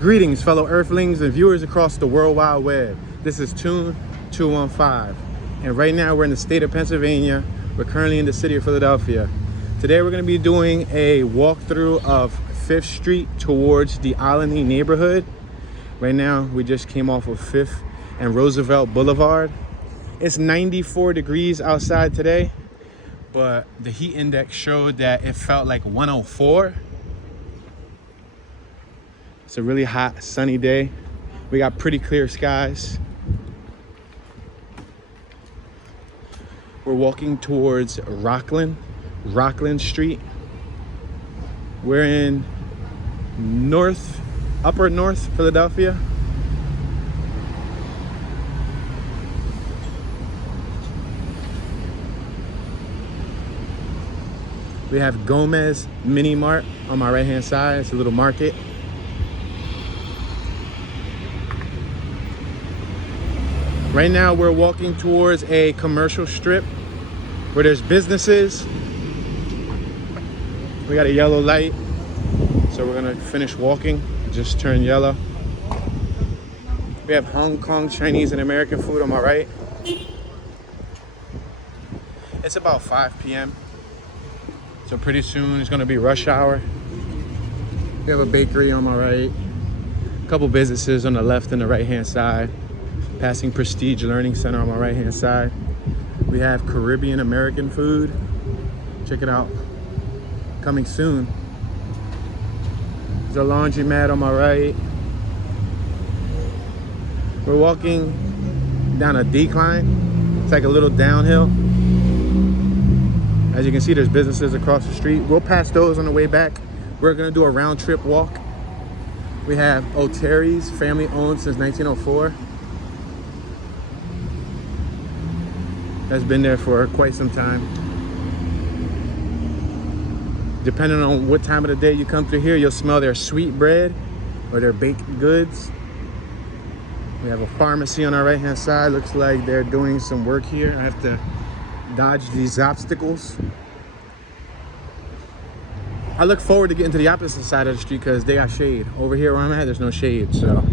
Greetings, fellow Earthlings and viewers across the World Wide Web. This is Toon 215, and right now we're in the state of Pennsylvania. We're currently in the city of Philadelphia. Today we're going to be doing a walkthrough of 5th Street towards the Olney neighborhood. Right now we just came off of 5th and Roosevelt Boulevard. It's 94 degrees outside today, but the heat index showed that it felt like 104. It's a really hot, sunny day. We got pretty clear skies. We're walking towards Rockland Street. We're in upper north Philadelphia. We have Gomez Mini Mart on my right hand side. It's a little market. Right now we're walking towards a commercial strip where there's businesses. We got a yellow light, so we're gonna finish walking. It just turned yellow. We have Hong Kong Chinese and American food on my right. It's about 5 p.m. So pretty soon it's gonna be rush hour. We have a bakery on my right, a couple businesses on the left and the right hand side. Passing Prestige Learning Center on my right hand side. We have Caribbean American food. Check it out. Coming soon. There's a laundromat on my right. We're walking down a decline. It's like a little downhill. As you can see, there's businesses across the street. We'll pass those on the way back. We're gonna do a round trip walk. We have O'Terry's, family owned since 1904. Has been there for quite some time. Depending on what time of the day you come through here, you'll smell their sweet bread or their baked goods. We have a pharmacy on our right hand side. Looks like they're doing some work here. I have to dodge these obstacles. I look forward to getting to the opposite side of the street because they got shade. Over here where I'm at, there's no shade, so.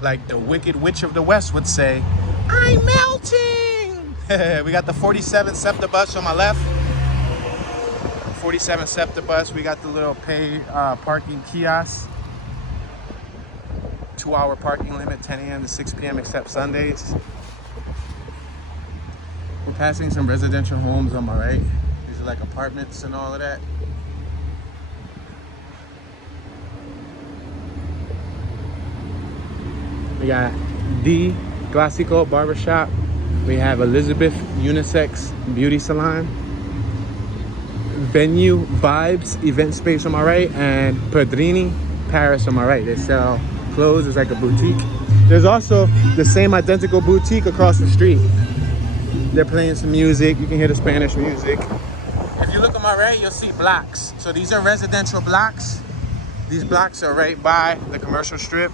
Like the Wicked Witch of the West would say, I'm melting! We got the 47 SEPTA bus on my left. 47 SEPTA bus. We got the little pay parking kiosk. 2-hour parking limit, 10 a.m. to 6 p.m. except Sundays. We're passing some residential homes on my right. These are like apartments and all of that. We got D Classico Barbershop. We have Elizabeth Unisex Beauty Salon. Venue Vibes Event Space on my right, and Pedrini Paris on my right. They sell clothes. It's like a boutique. There's also the same identical boutique across the street. They're playing some music. You can hear the Spanish music. If you look on my right, you'll see blocks. So these are residential blocks. These blocks are right by the commercial strip.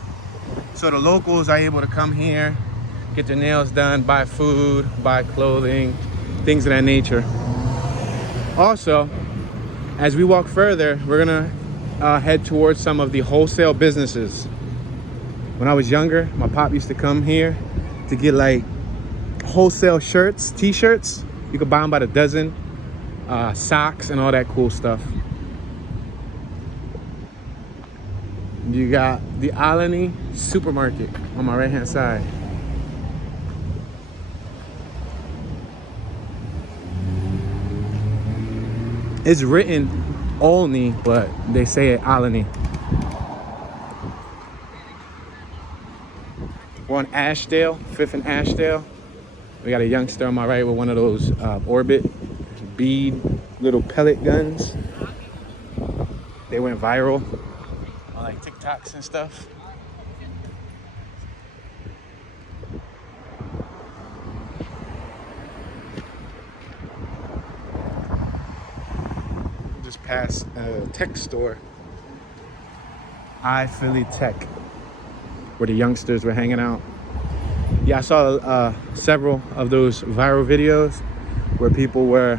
So the locals are able to come here, get their nails done, buy food, buy clothing, things of that nature. Also, as we walk further, we're gonna head towards some of the wholesale businesses. When I was younger, my pop used to come here to get like wholesale shirts, t-shirts. You could buy them by the dozen, socks and all that cool stuff. You got the Olney supermarket on my right hand side. It's written Olney, but they say it Olney. We're on Ashdale, 5th and Ashdale. We got a youngster on my right with one of those Orbit bead little pellet guns. They went viral on like TikToks and stuff. Just past a tech store, Philly Tech, where the youngsters were hanging out. Yeah, I saw several of those viral videos where people were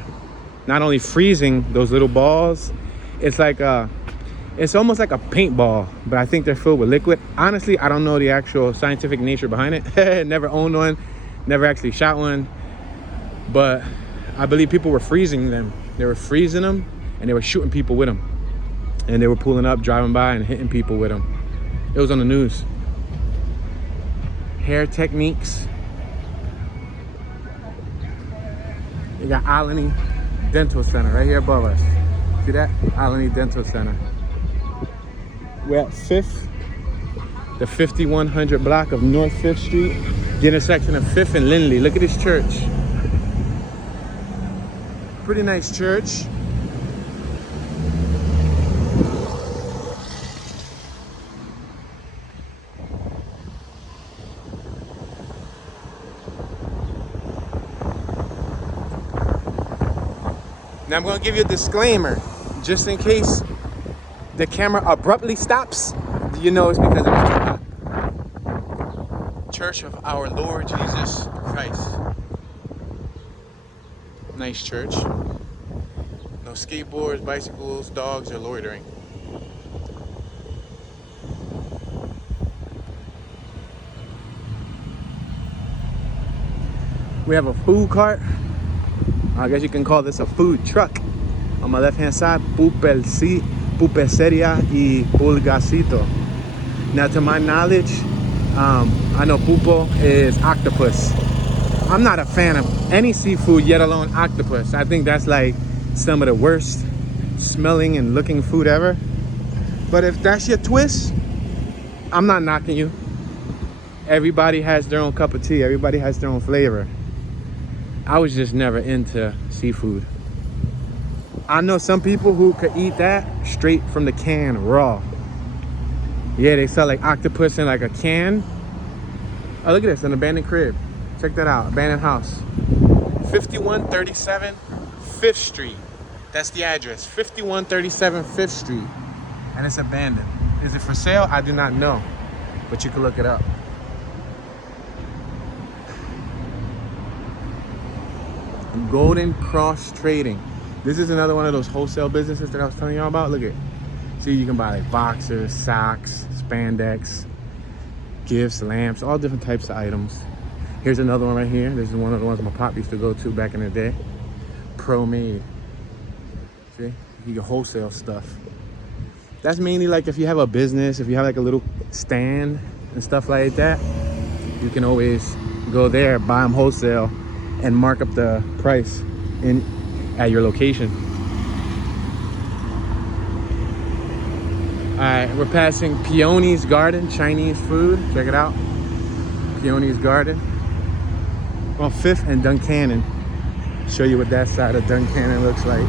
not only freezing those little balls, it's like It's almost like a paintball, but I think they're filled with liquid. Honestly, I don't know the actual scientific nature behind it. Never owned one, never actually shot one, but I believe people were freezing them. They were freezing them and they were shooting people with them. And they were pulling up, driving by and hitting people with them. It was on the news. Hair techniques. You got Olney Dental Center right here above us. See that? Olney Dental Center. We're at 5th, the 5100 block of North 5th Street, the intersection of 5th and Lindley. Look at this church. Pretty nice church. Now I'm gonna give you a disclaimer, just in case the camera abruptly stops, you know it's because it was too hot. Church of Our Lord Jesus Christ. Nice church. No skateboards, bicycles, dogs, or loitering. We have a food cart. I guess you can call this a food truck. On my left hand side, pupuseria y pulgacito. Now to my knowledge, I know pupo is octopus. I'm not a fan of any seafood, yet alone octopus. I think that's like some of the worst smelling and looking food ever. But if that's your twist, I'm not knocking you. Everybody has their own cup of tea. Everybody has their own flavor. I was just never into seafood. I know some people who could eat that straight from the can, raw. Yeah, they sell like octopus in like a can. Oh, look at this, an abandoned crib. Check that out, abandoned house. 5137 5th Street. That's the address, 5137 5th Street. And it's abandoned. Is it for sale? I do not know, but you can look it up. Golden Cross Trading. This is another one of those wholesale businesses that I was telling y'all about. Look at, see, you can buy like boxers, socks, spandex, gifts, lamps, all different types of items. Here's another one right here. This is one of the ones my pop used to go to back in the day. Pro Made. See, you can wholesale stuff. That's mainly like if you have a business, if you have like a little stand and stuff like that, you can always go there, buy them wholesale, and mark up the price at your location. All right, we're passing Peony's Garden, Chinese food. Check it out. Peony's Garden. On 5th and Duncannon. Show you what that side of Duncannon looks like.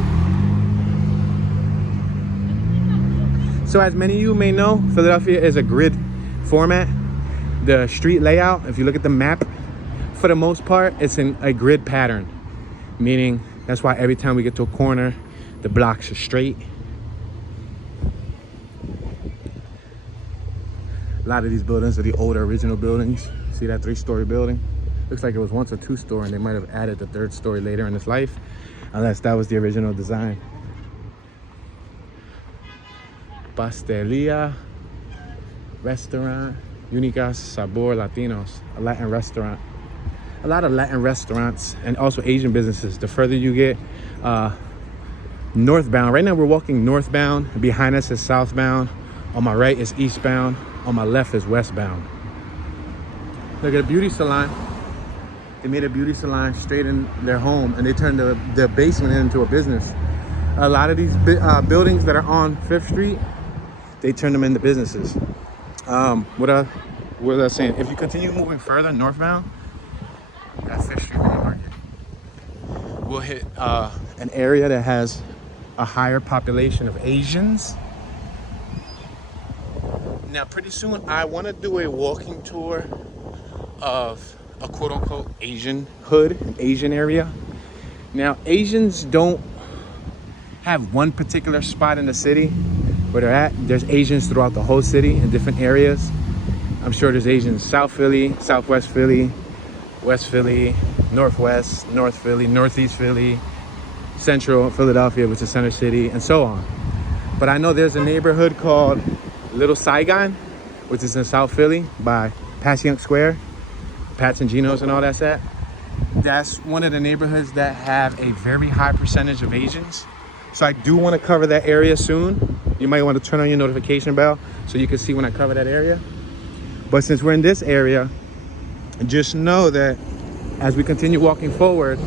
So as many of you may know, Philadelphia is a grid format. The street layout, if you look at the map, for the most part, it's in a grid pattern, meaning that's why every time we get to a corner, the blocks are straight. A lot of these buildings are the older original buildings. See that 3-story building? Looks like it was once a 2-story and they might have added the 3rd story later in its life, unless that was the original design. Pasteleria, restaurant, Únicas Sabor Latinos, a Latin restaurant. A lot of Latin restaurants and also Asian businesses. The further you get northbound, right now we're walking northbound. Behind us is southbound. On my right is eastbound. On my left is westbound. Look at a beauty salon. They made a beauty salon straight in their home and they turned the basement into a business. A lot of these buildings that are on 5th Street, they turn them into businesses. What was I saying? If you continue moving further northbound, at 5th Street Market, we'll hit an area that has a higher population of Asians. Now, pretty soon, I want to do a walking tour of a quote-unquote Asian hood, an Asian area. Now, Asians don't have one particular spot in the city where they're at. There's Asians throughout the whole city in different areas. I'm sure there's Asians South Philly, Southwest Philly, West Philly, Northwest, North Philly, Northeast Philly, Central Philadelphia, which is Center City, and so on. But I know there's a neighborhood called Little Saigon, which is in South Philly by Passyunk Square, Pat's and Geno's and all that's at. That's one of the neighborhoods that have a very high percentage of Asians. So I do want to cover that area soon. You might want to turn on your notification bell so you can see when I cover that area. But since we're in this area, just know that as we continue walking forward,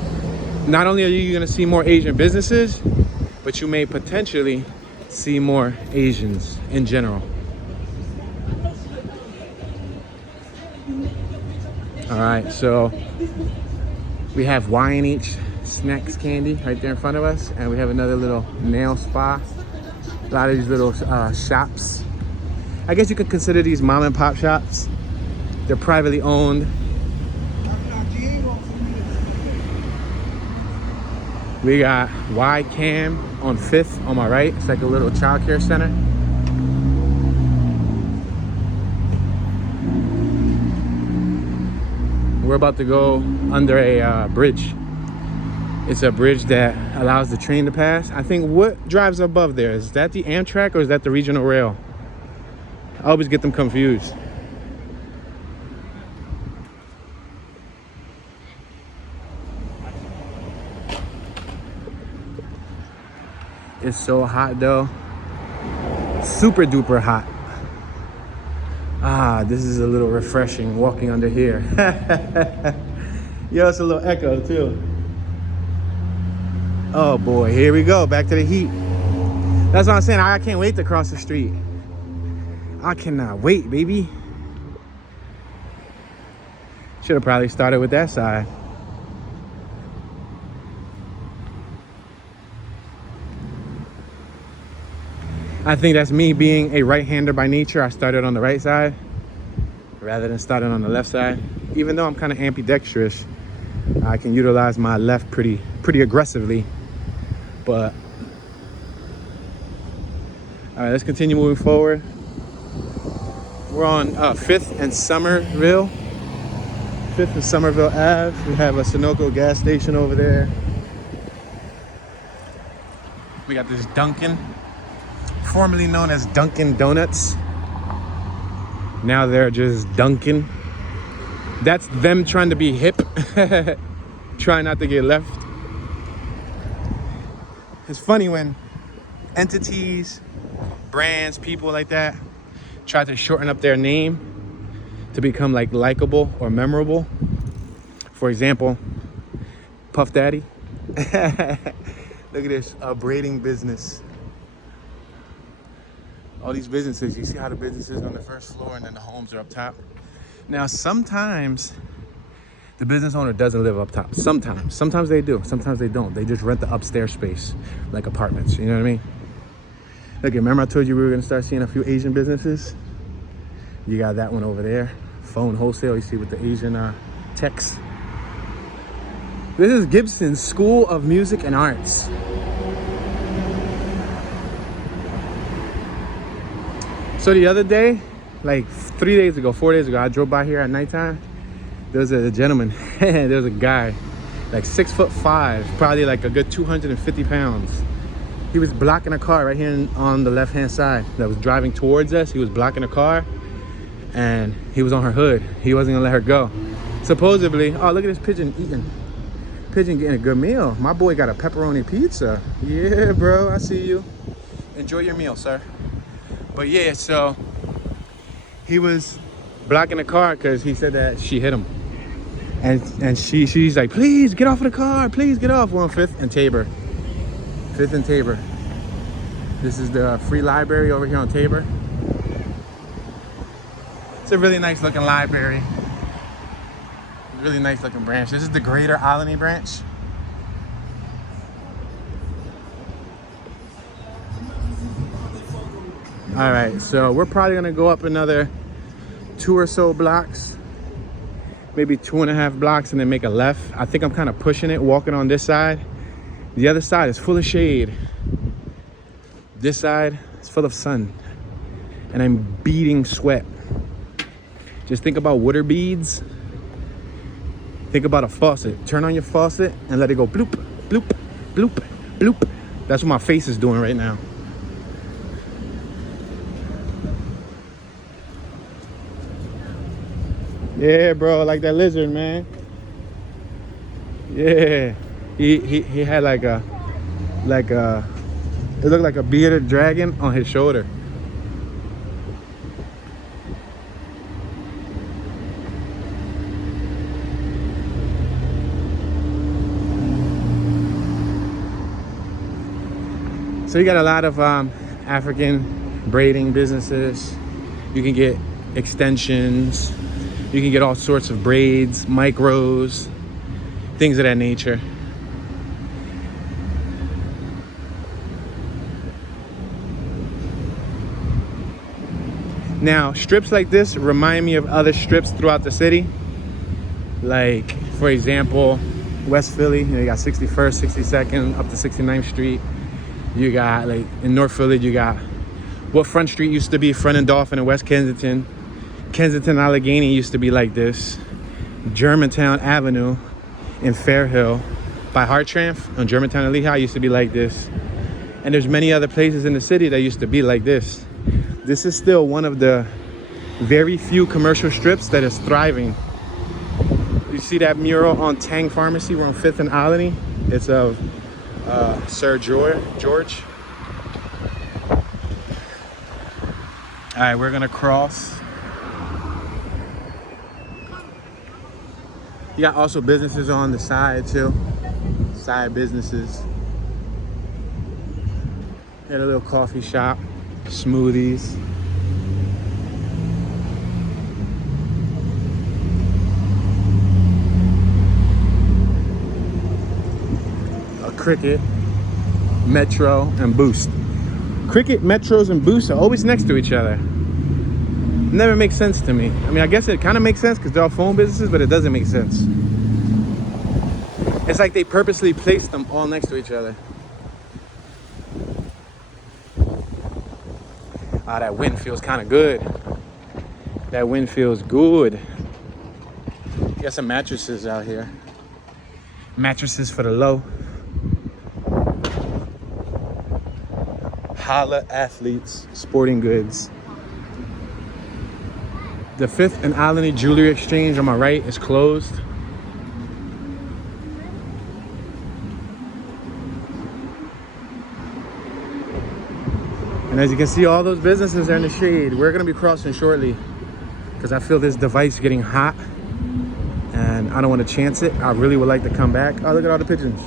not only are you going to see more Asian businesses, but you may potentially see more Asians in general. All right, so we have Y&H Snacks Candy right there in front of us, and we have another little nail spa. A lot of these little shops. I guess you could consider these mom and pop shops. They're privately owned. We got Y-Cam on 5th on my right. It's like a little childcare center. We're about to go under a bridge. It's a bridge that allows the train to pass. I think what drives above there? Is that the Amtrak or is that the regional rail? I always get them confused. It's so hot though. Super duper hot. Ah, this is a little refreshing walking under here. Yo, it's a little echo too. Oh boy, here we go, back to the heat. That's what I'm saying, I can't wait to cross the street. I cannot wait, baby. Should have probably started with that side. I think that's me being a right-hander by nature. I started on the right side rather than starting on the left side. Even though I'm kind of ambidextrous, I can utilize my left pretty aggressively. But all right, let's continue moving forward. We're on 5th and Somerville. 5th and Somerville Ave. We have a Sunoco gas station over there. We got this Dunkin', formerly known as Dunkin' Donuts. Now they're just Dunkin'. That's them trying to be hip. Trying not to get left. It's funny when entities, brands, people like that try to shorten up their name to become like likable or memorable. For example, Puff Daddy. Look at this, a braiding business. All these businesses, you see how the businesses on the first floor and then the homes are up top. Now, sometimes the business owner doesn't live up top. Sometimes they do, sometimes they don't. They just rent the upstairs space, like apartments, you know what I mean? Look, remember I told you we were gonna start seeing a few Asian businesses? You got that one over there. Phone wholesale, you see with the Asian text. This is Gibson School of Music and Arts. So the other day, like 4 days ago, I drove by here at nighttime. There was a gentleman, there was a guy, like 6'5", probably like a good 250 pounds. He was blocking a car right here on the left-hand side that was driving towards us. He was blocking a car and he was on her hood. He wasn't gonna let her go. Supposedly, oh, look at this pigeon eating. Pigeon getting a good meal. My boy got a pepperoni pizza. Yeah, bro, I see you. Enjoy your meal, sir. But yeah, so he was blocking the car because he said that she hit him. And she's like, please get off of the car, please get off. We're on 5th and Tabor. 5th and Tabor. This is the free library over here on Tabor. It's a really nice looking library. Really nice looking branch. This is the Greater Olney branch. All right, so we're probably gonna go up another 2 or so blocks, maybe 2.5 blocks, and then make a left. I think I'm kind of pushing it, walking on this side. The other side is full of shade. This side is full of sun, and I'm beading sweat. Just think about water beads. Think about a faucet. Turn on your faucet and let it go bloop, bloop, bloop, bloop. That's what my face is doing right now. Yeah, bro, like that lizard, man. Yeah. He had like a it looked like a bearded dragon on his shoulder. So you got a lot of African braiding businesses. You can get extensions. You can get all sorts of braids, micros, things of that nature. Now, strips like this remind me of other strips throughout the city. Like, for example, West Philly, you got 61st, 62nd, up to 69th Street. You got, like, in North Philly, you got what Front Street used to be, Front and Dolphin in West Kensington. Kensington Allegheny used to be like this. Germantown Avenue in Fairhill by Hartranft on Germantown and Lehigh used to be like this. And there's many other places in the city that used to be like this. This is still one of the very few commercial strips that is thriving. You see that mural on Tang Pharmacy? We're on 5th and Olney. It's of Sir George. All right, we're gonna cross. You got also businesses on the side too. Side businesses. Got a little coffee shop, smoothies. A Cricket, Metro, and Boost. Cricket, Metros, and Boost are always next to each other. Never makes sense to me. I mean, I guess it kind of makes sense because they're all phone businesses, but it doesn't make sense. It's like they purposely placed them all next to each other. Ah, that wind feels kind of good. That wind feels good. You got some mattresses out here. Mattresses for the low. Holla Athletes, Sporting Goods. The 5th and Olney Jewelry Exchange on my right is closed. And as you can see, all those businesses are in the shade. We're gonna be crossing shortly because I feel this device getting hot and I don't want to chance it. I really would like to come back. Oh, look at all the pigeons.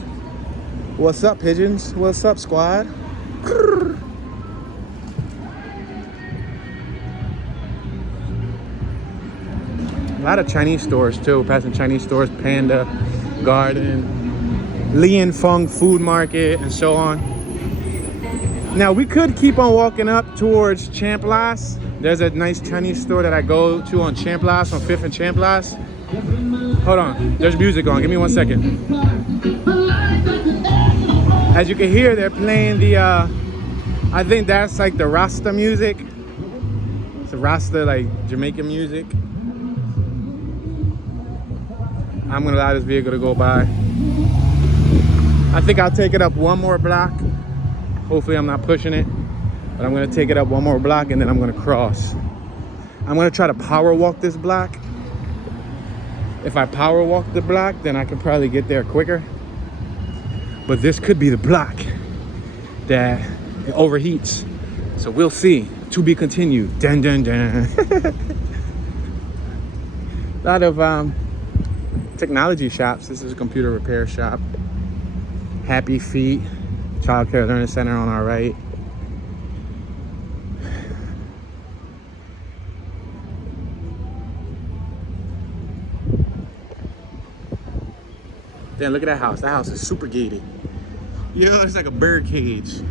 What's up, pigeons? What's up, squad? A lot of Chinese stores too, passing Chinese stores, Panda, Garden, Lian Feng Food Market, and so on. Now we could keep on walking up towards Champlas. There's a nice Chinese store that I go to on Champlas, on 5th and Champlas. Hold on, there's music on, give me 1 second. As you can hear, they're playing the, I think that's like the Rasta music. It's a Rasta, like Jamaican music. I'm gonna allow this vehicle to go by. I think I'll take it up one more block. Hopefully I'm not pushing it, but I'm gonna take it up one more block and then I'm gonna cross. I'm gonna try to power walk this block. If I power walk the block, then I can probably get there quicker. But this could be the block that it overheats. So we'll see. To be continued. Dun dun dun. A lot of technology shops. This is a computer repair shop. Happy Feet, Child Care Learning Center on our right. Damn, look at that house. That house is super gated. Yo, it's like a bird cage.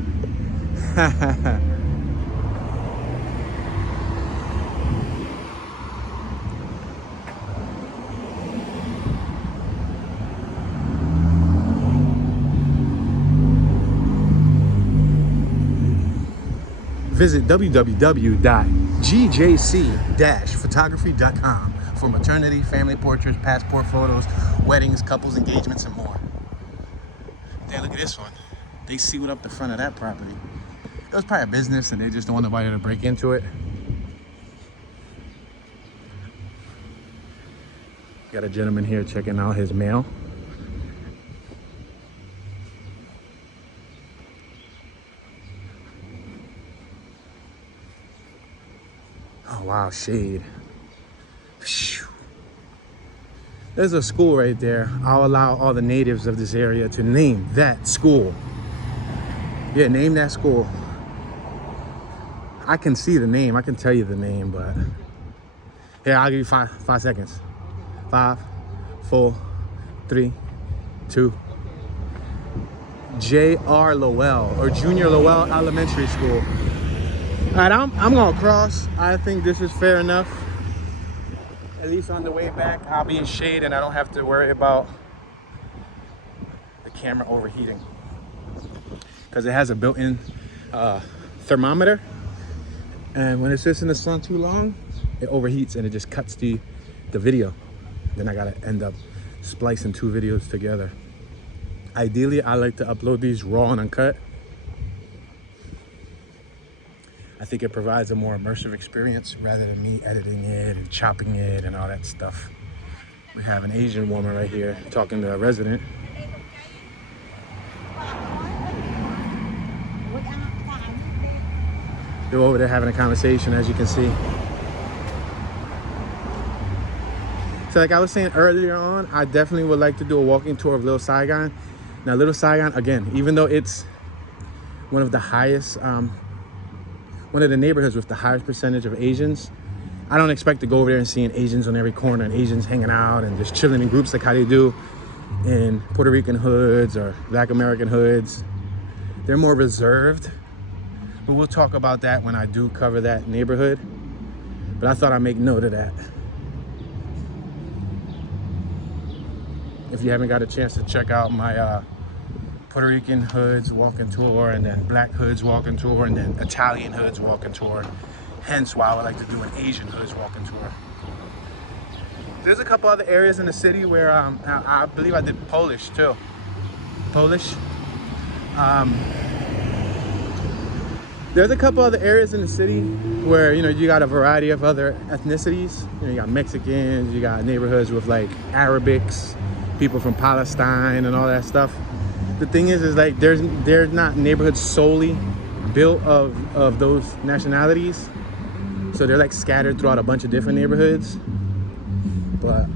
Visit www.gjc-photography.com for maternity, family portraits, passport photos, weddings, couples, engagements, and more. Damn, look at this one. They sealed up the front of that property. It was probably a business and they just don't want nobody to break into it. Got a gentleman here checking out his mail. Oh wow, shade. Phew. There's a school right there. I'll allow all the natives of this area to name that school. Yeah, name that school. I can see the name. I can tell you the name, but here, I'll give you five seconds. 5, 4, 3, 2. J.R. Lowell, or Junior Lowell Elementary School. All right, I'm gonna cross. I think this is fair enough. At least on the way back, I'll be in shade and I don't have to worry about the camera overheating. Because it has a built-in thermometer. And when it sits in the sun too long, it overheats and it just cuts the video. Then I gotta end up splicing 2 videos together. Ideally, I like to upload these raw and uncut. I think it provides a more immersive experience rather than me editing it and chopping it and all that stuff. We have an Asian woman right here talking to a resident. They're over there having a conversation, as you can see. So like I was saying earlier on, I definitely would like to do a walking tour of Little Saigon. Now, Little Saigon, again, even though it's one of the highest, one of the neighborhoods with the highest percentage of Asians, I don't expect to go over there and seeing Asians on every corner and Asians hanging out and just chilling in groups like how they do in Puerto Rican hoods or Black American hoods. They're more reserved, but we'll talk about that when I do cover that neighborhood. But I thought I'd make note of that. If you haven't got a chance to check out my Puerto Rican hoods walking tour, and then Black hoods walking tour, and then Italian hoods walking tour. Hence why I would like to do an Asian hoods walking tour. There's a couple other areas in the city where I believe I did Polish too. Polish. There's a couple other areas in the city where, you know, you got a variety of other ethnicities. You know, you got Mexicans, you got neighborhoods with like Arabics, people from Palestine and all that stuff. The thing is like there's not neighborhoods solely built of those nationalities. So they're like scattered throughout a bunch of different neighborhoods. But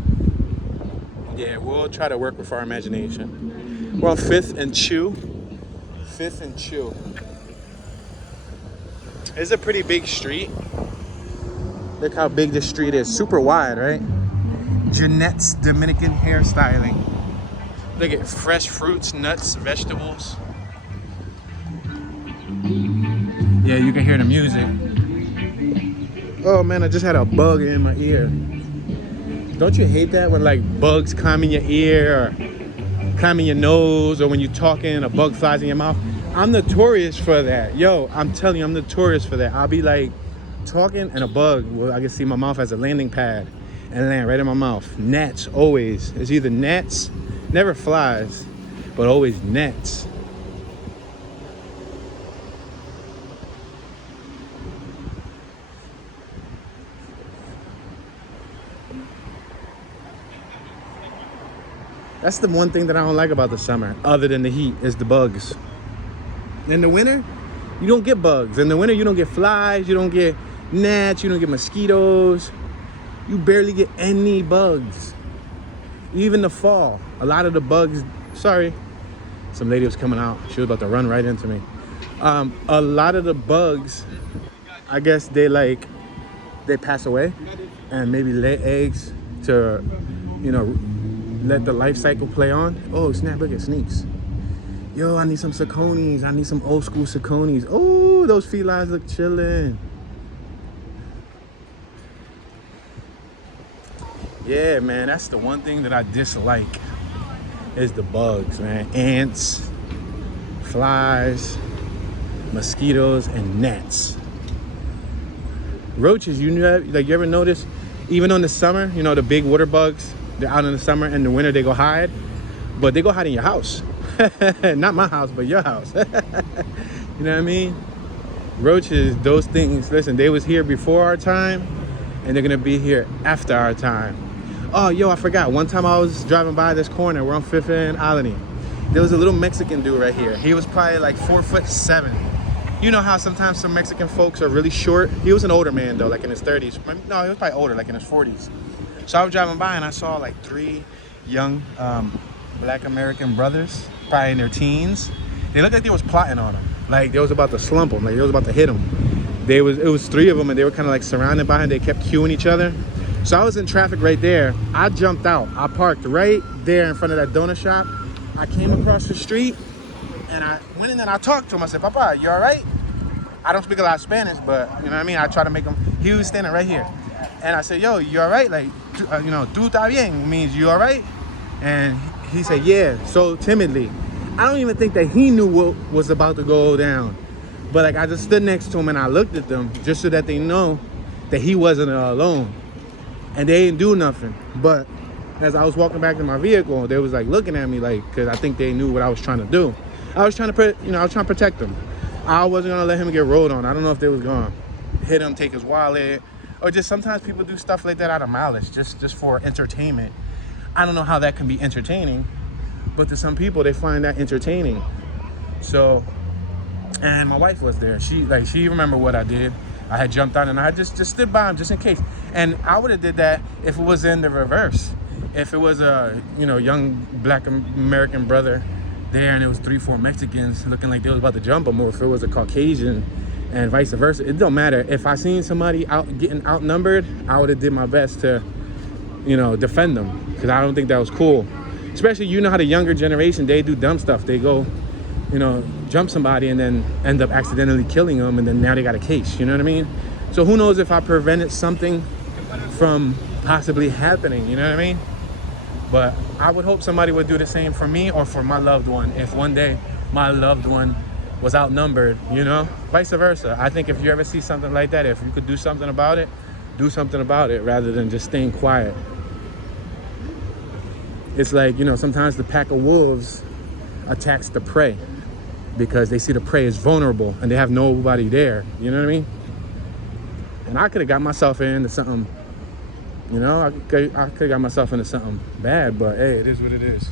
yeah, we'll try to work with our imagination. We're on 5th and Chew. 5th and Chew. It's a pretty big street. Look how big this street is. Super wide, right? Jeanette's Dominican Hairstyling. Look at fresh fruits, nuts, vegetables. Yeah, you can hear the music. Oh man, I just had a bug in my ear. Don't you hate that when like bugs climb in your ear or climb in your nose, or when you're talking, a bug flies in your mouth? I'm notorious for that. Yo, I'm telling you, I'm notorious for that. I'll be like talking and a bug, well, I can see my mouth as a landing pad and land right in my mouth. Gnats, always. It's either gnats, never flies, but always gnats. That's the one thing that I don't like about the summer, other than the heat, is the bugs. In the winter, you don't get bugs. In the winter, you don't get flies, you don't get gnats, you don't get mosquitoes. You barely get any bugs. Even the fall, a lot of the bugs, sorry, some lady was coming out. She was about to run right into me. A lot of the bugs, I guess they pass away and maybe lay eggs to, you know, let the life cycle play on. Oh snap, look at sneaks. Yo, I need some Saucony's. I need some old school Saucony's. Oh, those felines look chillin'. Yeah, man, that's the one thing that I dislike is the bugs, man. Ants, flies, mosquitoes, and gnats. Roaches, you ever notice, even in the summer, you know, the big water bugs, they're out in the summer, and in the winter they go hide, but they go hide in your house. Not my house, but your house. You know what I mean? Roaches, those things, listen, they was here before our time, and they're gonna be here after our time. Oh, yo, I forgot. One time I was driving by this corner. We're on 5th and Olney. There was a little Mexican dude right here. He was probably like 4'7". You know how sometimes some Mexican folks are really short? He was an older man though, like in his 30s. No, he was probably older, like in his 40s. So I was driving by and I saw like 3 young Black American brothers, probably in their teens. They looked like they was plotting on him. Like they was about to slump him, like they was about to hit him. It was 3 of them and they were kind of like surrounded by him. They kept cueing each other. So I was in traffic right there. I jumped out. I parked right there in front of that donut shop. I came across the street and I went in and I talked to him. I said, Papa, you all right? I don't speak a lot of Spanish, but you know what I mean? I try to make him, he was standing right here. And I said, yo, you all right? Like, you know, tú está bien means you all right? And he said, yeah, so timidly. I don't even think that he knew what was about to go down. But like, I just stood next to him and I looked at them just so that they know that he wasn't alone. And they didn't do nothing. But as I was walking back to my vehicle, they was like looking at me like, cause I think they knew what I was trying to do. I was trying to, I was trying to protect them. I wasn't gonna let him get rolled on. I don't know if they was gonna hit him, take his wallet, or just sometimes people do stuff like that out of malice, just for entertainment. I don't know how that can be entertaining, but to some people, they find that entertaining. So, and my wife was there. She remembered what I did. I had jumped out and I just stood by him just in case. And I would have did that if it was in the reverse. If it was a, young Black American brother there and it was 3-4 Mexicans looking like they was about to jump him, or if it was a Caucasian and vice versa, it don't matter. If I seen somebody getting outnumbered, I would have did my best to, defend them, because I don't think that was cool. Especially, how the younger generation, they do dumb stuff. They go, jump somebody and then end up accidentally killing them, and then now they got a case, you know what I mean? So who knows if I prevented something from possibly happening, you know what I mean? But I would hope somebody would do the same for me or for my loved one. If one day my loved one was outnumbered, vice versa. I think if you ever see something like that, if you could do something about it, do something about it rather than just staying quiet. It's like, sometimes the pack of wolves attacks the prey because they see the prey is vulnerable and they have nobody there, you know what I mean? And I could have got myself into something, I could have got myself into something bad, but hey, it is what it is.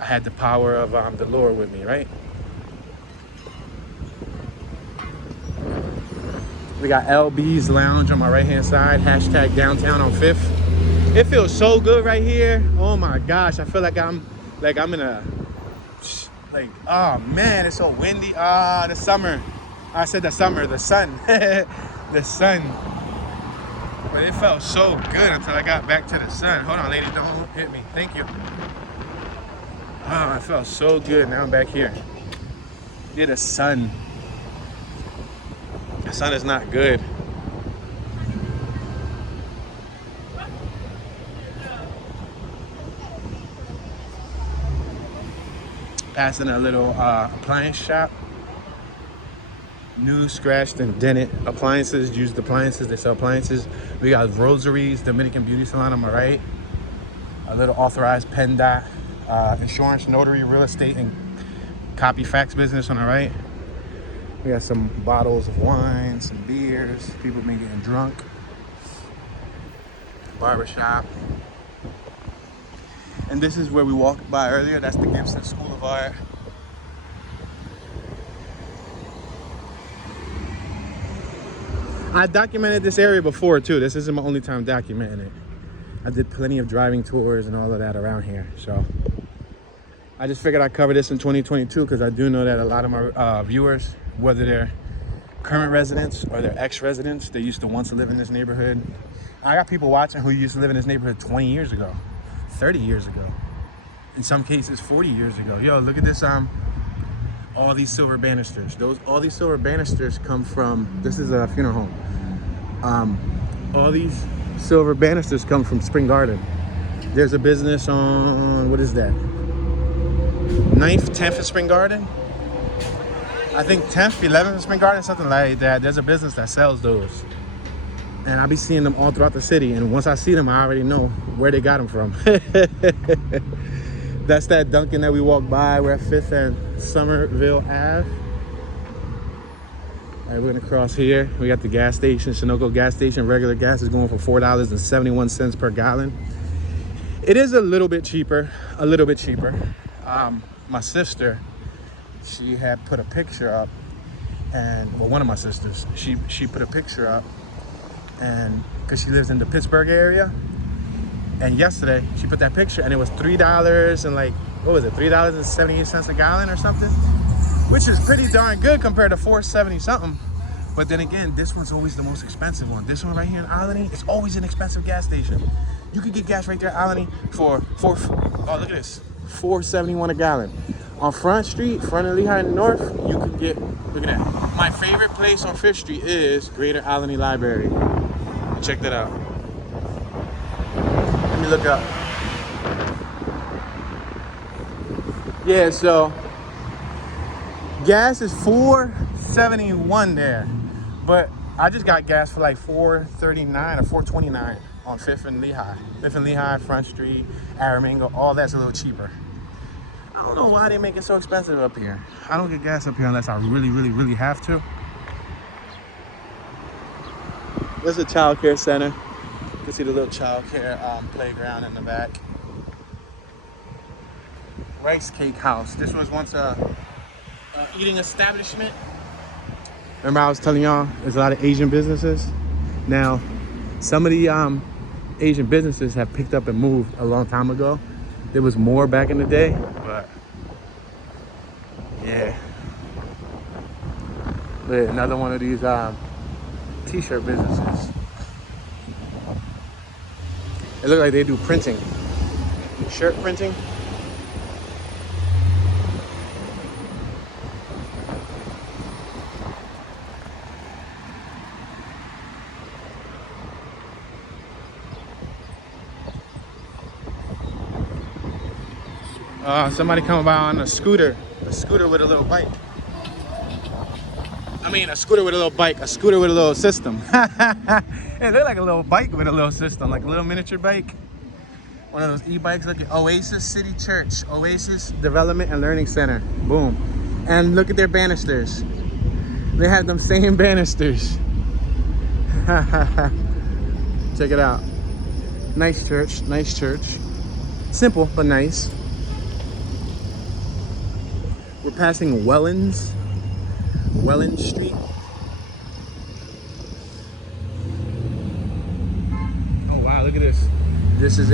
I had the power of the Lord with me, right? We got LB's Lounge on my right-hand side, hashtag downtown on 5th. It feels so good right here. Oh my gosh, I feel like I'm in a, oh man, it's so windy. The summer. I said the summer, the sun. The sun. But it felt so good until I got back to the sun. Hold on, lady, don't hit me. Thank you. Oh, it felt so good. Now I'm back here. Yeah, the sun. The sun is not good. Passing a little appliance shop. New, scratched, and dented appliances, used appliances. They sell appliances. We got Rosaries, Dominican Beauty Salon on my right. A little authorized pen dot, insurance, notary, real estate, and copy fax business on the right. We got some bottles of wine, some beers. People been getting drunk. Barbershop. And this is where we walked by earlier. That's the Gibson School of Art. I documented this area before too. This isn't my only time documenting it. I did plenty of driving tours and all of that around here. So I just figured I'd cover this in 2022 because I do know that a lot of my viewers, whether they're current residents or they're ex-residents, they used to once live in this neighborhood. I got people watching who used to live in this neighborhood 20 years ago, 30 years ago, in some cases 40 years ago. Yo, look at this, all these silver banisters. All these silver banisters come from, this is a funeral home. All these silver banisters come from Spring Garden. There's a business on, what is that? 9th, 10th of Spring Garden? I think 10th, 11th of Spring Garden, something like that. There's a business that sells those. And I'll be seeing them all throughout the city. And once I see them, I already know where they got them from. That's that Dunkin' that we walked by. We're at 5th and Somerville Ave. All right, we're gonna cross here. We got the gas station, Sunoco gas station. Regular gas is going for $4.71 per gallon. It is a little bit cheaper, a little bit cheaper. My sister, she had put a picture up, and well, one of my sisters, she put a picture up, and because she lives in the Pittsburgh area, and yesterday she put that picture, and it was $3 and like, what was it, $3.78 a gallon or something, which is pretty darn good compared to $4.70 something. But then again, this one's always the most expensive one. This one right here in Olney, it's always an expensive gas station. You could get gas right there at Olney for oh, look at this, $4.71 a gallon. On Front Street, front of Lehigh North, you could get, look at that. My favorite place on 5th Street is Greater Olney Library. Check that out. Let me look up. Yeah, so gas is $4.71 there, but I just got gas for like $4.39 or $4.29 on 5th and Lehigh. 5th and Lehigh, Front Street, Aramingo, all that's a little cheaper. I don't know why they make it so expensive up here. I don't get gas up here unless I really have to. There's a child care center. You can see the little child care playground in the back. Rice Cake House. This was once a eating establishment. Remember I was telling y'all there's a lot of Asian businesses. Now, some of the Asian businesses have picked up and moved a long time ago. There was more back in the day, but yeah. Look, another one of these t-shirt businesses. It looks like they do printing, shirt printing. Somebody coming by on a scooter with a little bike. I mean, a scooter with a little bike, a scooter with a little system. It looked like a little bike with a little system, like a little miniature bike. One of those e-bikes. Look at Oasis City Church, Oasis Development and Learning Center. Boom. And look at their banisters. They have them same banisters. Check it out. Nice church, nice church. Simple, but nice. We're passing Welland Street. Oh wow, look at this. This is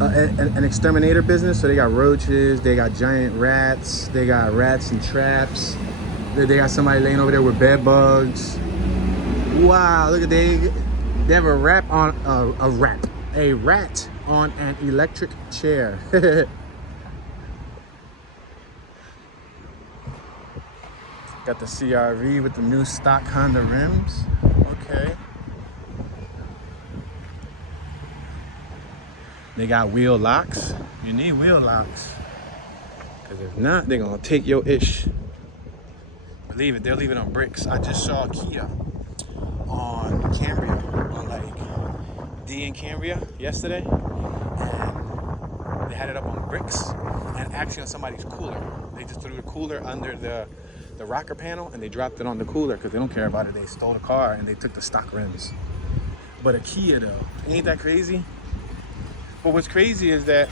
an exterminator business. So they got roaches, they got giant rats, they got rats and traps. They got somebody laying over there with bed bugs. Wow, look at they have a rat on a rat on an electric chair. Got the CRV with the new stock Honda rims. Okay. They got wheel locks. You need wheel locks. Because if not, they're going to take your ish. Believe it, they'll leave it on bricks. I just saw Kia on Cambria, on like D and Cambria yesterday. And they had it up on bricks and actually on somebody's cooler. They just threw the cooler under the rocker panel and they dropped it on the cooler because they don't care about it. They stole the car and they took the stock rims. But a Kia though, ain't that crazy? But what's crazy is that,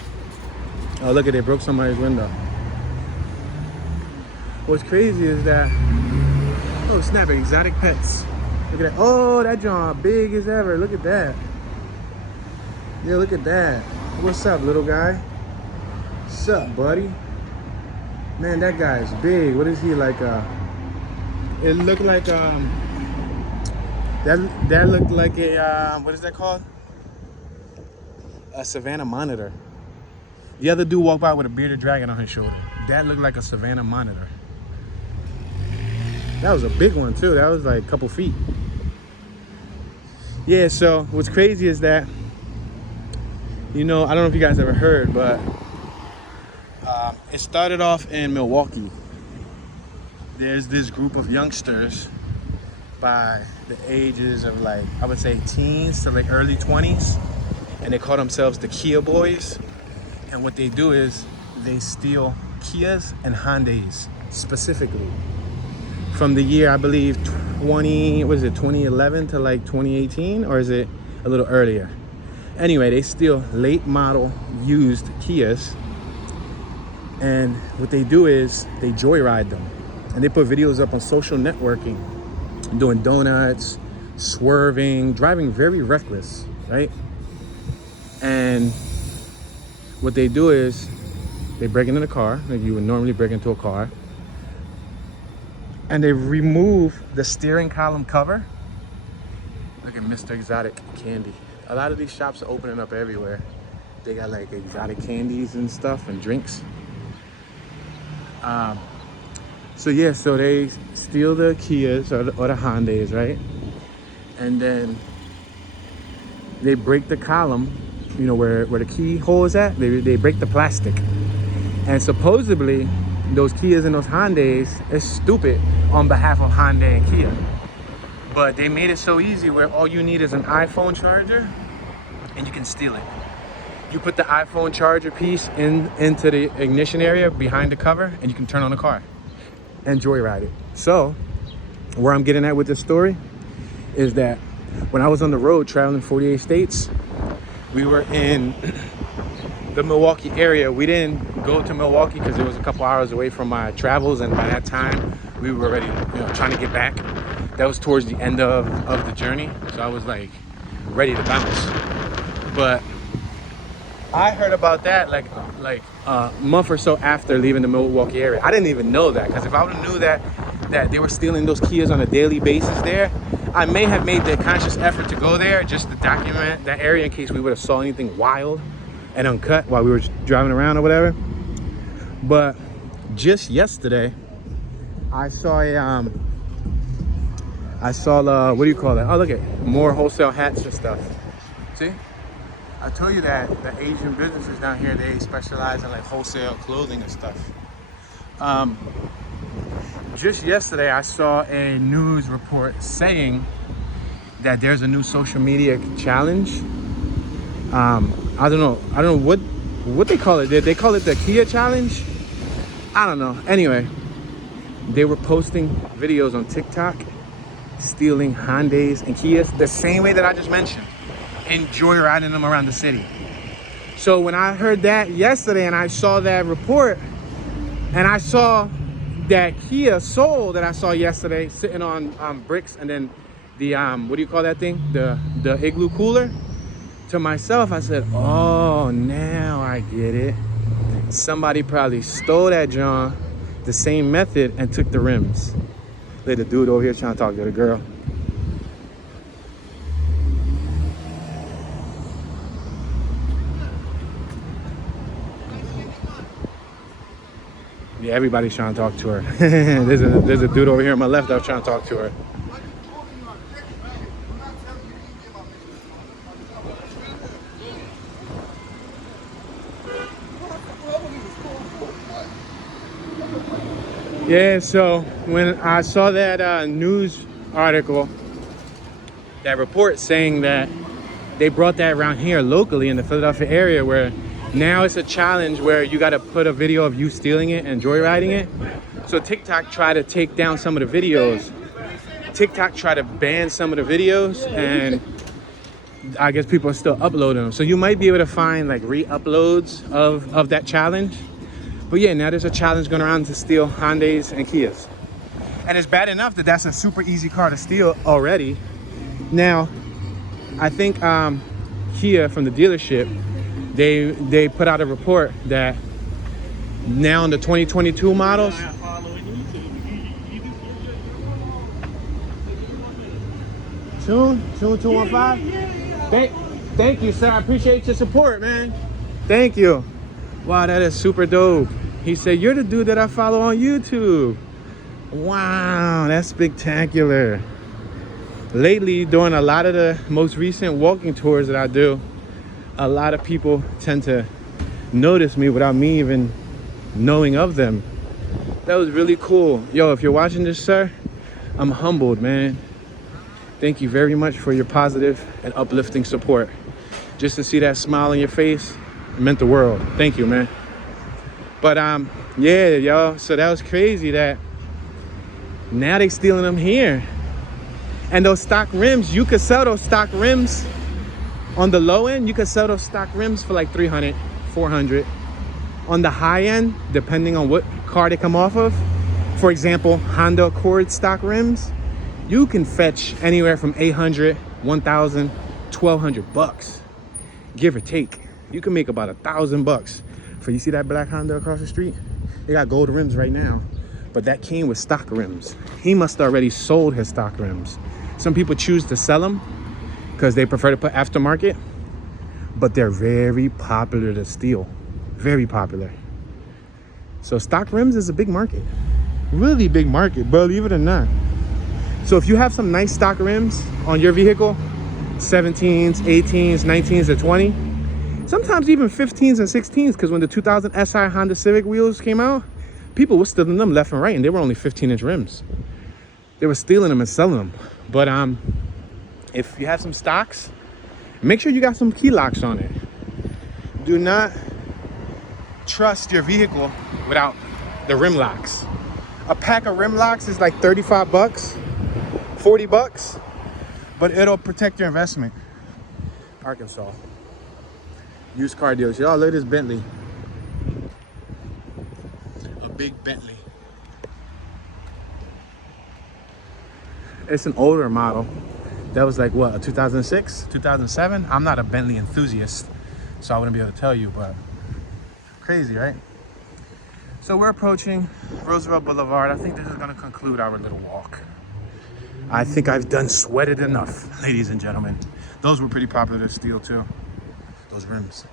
oh look at, they broke somebody's window. What's crazy is that, oh snap, exotic pets. Look at that, oh that John big as ever, look at that. Yeah, look at that. What's up little guy? What's up buddy? Man, that guy is big. What is he like? It looked like that looked like a what is that called? A Savannah monitor. The other dude walked by with a bearded dragon on his shoulder. That looked like a Savannah monitor. That was a big one too. That was like a couple feet. Yeah. So what's crazy is that, you know, I don't know if you guys ever heard, but. It started off in Milwaukee. There's this group of youngsters by the ages of like, I would say teens to like early 20s. And they call themselves the Kia Boys. And what they do is they steal Kias and Hyundais. specifically. From the year, I believe, 2011 to like 2018, or is it a little earlier? Anyway, they steal late model used Kias, and what they do is they joyride them, and they put videos up on social networking, doing donuts, swerving, driving very reckless, right? And what they do is they break into the car, like you would normally break into a car, and they remove the steering column cover. Look at Mr. Exotic Candy. A lot of these shops are opening up everywhere. They got like exotic candies and stuff and drinks. So yeah, so they steal the Kias or the Hyundais, right? And then they break the column, you know, where the keyhole is at. They break the plastic. And supposedly, those Kias and those Hyundais is stupid on behalf of Hyundai and Kia. But they made it so easy where all you need is an iPhone charger and you can steal it. You put the iPhone charger piece into the ignition area behind the cover and you can turn on the car and joyride it. So, where I'm getting at with this story is that when I was on the road traveling 48 states, we were in the Milwaukee area. We didn't go to Milwaukee because it was a couple hours away from my travels, and by that time we were already, trying to get back. That was towards the end of the journey, so I was like ready to bounce. But I heard about that like a month or so after leaving the Milwaukee area. I didn't even know that, because if I would have knew that they were stealing those Kias on a daily basis there, I may have made the conscious effort to go there just to document that area in case we would have saw anything wild and uncut while we were driving around or whatever. But just yesterday, I saw what do you call that? Oh, look at more wholesale hats and stuff. See? I told you that the Asian businesses down here, they specialize in like wholesale clothing and stuff. Just yesterday, I saw a news report saying that there's a new social media challenge. I don't know what they call it. Did they call it the Kia challenge? I don't know. Anyway, they were posting videos on TikTok stealing Hyundais and Kias the same way that I just mentioned, and joyriding them around the city. So when I heard that yesterday and I saw that report and I saw that Kia Soul that I saw yesterday sitting on bricks, and then the what do you call that thing, the igloo cooler, to myself I said, oh, now I get it. Somebody probably stole that John, the same method, and took the rims. Look at the dude over here trying to talk to the girl. Yeah, everybody's trying to talk to her. there's a dude over here on my left that was trying to talk to her. Yeah, so when I saw that news article, that report saying that they brought that around here locally in the Philadelphia area, where now it's a challenge where you got to put a video of you stealing it and joyriding it. So TikTok tried to take down some of the videos. TikTok tried to ban some of the videos, and I guess people are still uploading them. So you might be able to find like re-uploads of that challenge. But yeah, now there's a challenge going around to steal Hyundais and Kias. And it's bad enough that that's a super easy car to steal already. Now, I think Kia from the dealership, they put out a report that now in the 2022 models, Toon 215. Thank you, sir. I appreciate your support, man. Thank you. Wow, that is super dope. He said, you're the dude that I follow on YouTube. Wow, that's spectacular. Lately, during a lot of the most recent walking tours that I do, a lot of people tend to notice me without me even knowing of them. That was really cool. Yo, if you're watching this, sir, I'm humbled, man. Thank you very much for your positive and uplifting support. Just to see that smile on your face, it meant the world. Thank you, man. But yeah, yo, so that was crazy that now they stealing them here. And those stock rims, you could sell those stock rims on the low end. You could sell those stock rims for like 300, 400. On the high end, depending on what car they come off of, for example, Honda Accord stock rims, you can fetch anywhere from 800, 1,000, 1,200 bucks, give or take. You can make about $1,000 for, you see that black Honda across the street? They got gold rims right now, but that came with stock rims. He must have already sold his stock rims. Some people choose to sell them because they prefer to put aftermarket, but they're very popular to steal. Very popular. So stock rims is a big market. Really big market, believe it or not. So if you have some nice stock rims on your vehicle, 17s, 18s, 19s, or 20, sometimes even 15s and 16s, because when the 2000 SI Honda Civic wheels came out, people were stealing them left and right, and they were only 15-inch rims. They were stealing them and selling them. But if you have some stocks, make sure you got some key locks on it. Do not trust your vehicle without the rim locks. A pack of rim locks is like 35 bucks, 40 bucks, but it'll protect your investment. Arkansas. Used car dealers. Y'all, look at this Bentley. A big Bentley. It's an older model. That was like what, a 2006, 2007? I'm not a Bentley enthusiast, so I wouldn't be able to tell you, but crazy, right? So we're approaching Roosevelt Boulevard. I think this is gonna conclude our little walk. I think I've done sweated enough, ladies and gentlemen. Those were pretty popular to steal too, those rims.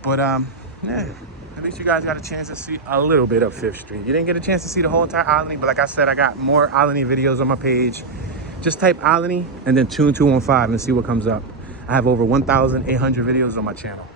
But yeah, at least you guys got a chance to see a little bit of 5th Street. You didn't get a chance to see the whole entire Olney, but like I said, I got more Olney videos on my page. Just type Olney and then Toon 215 and see what comes up. I have over 1,800 videos on my channel.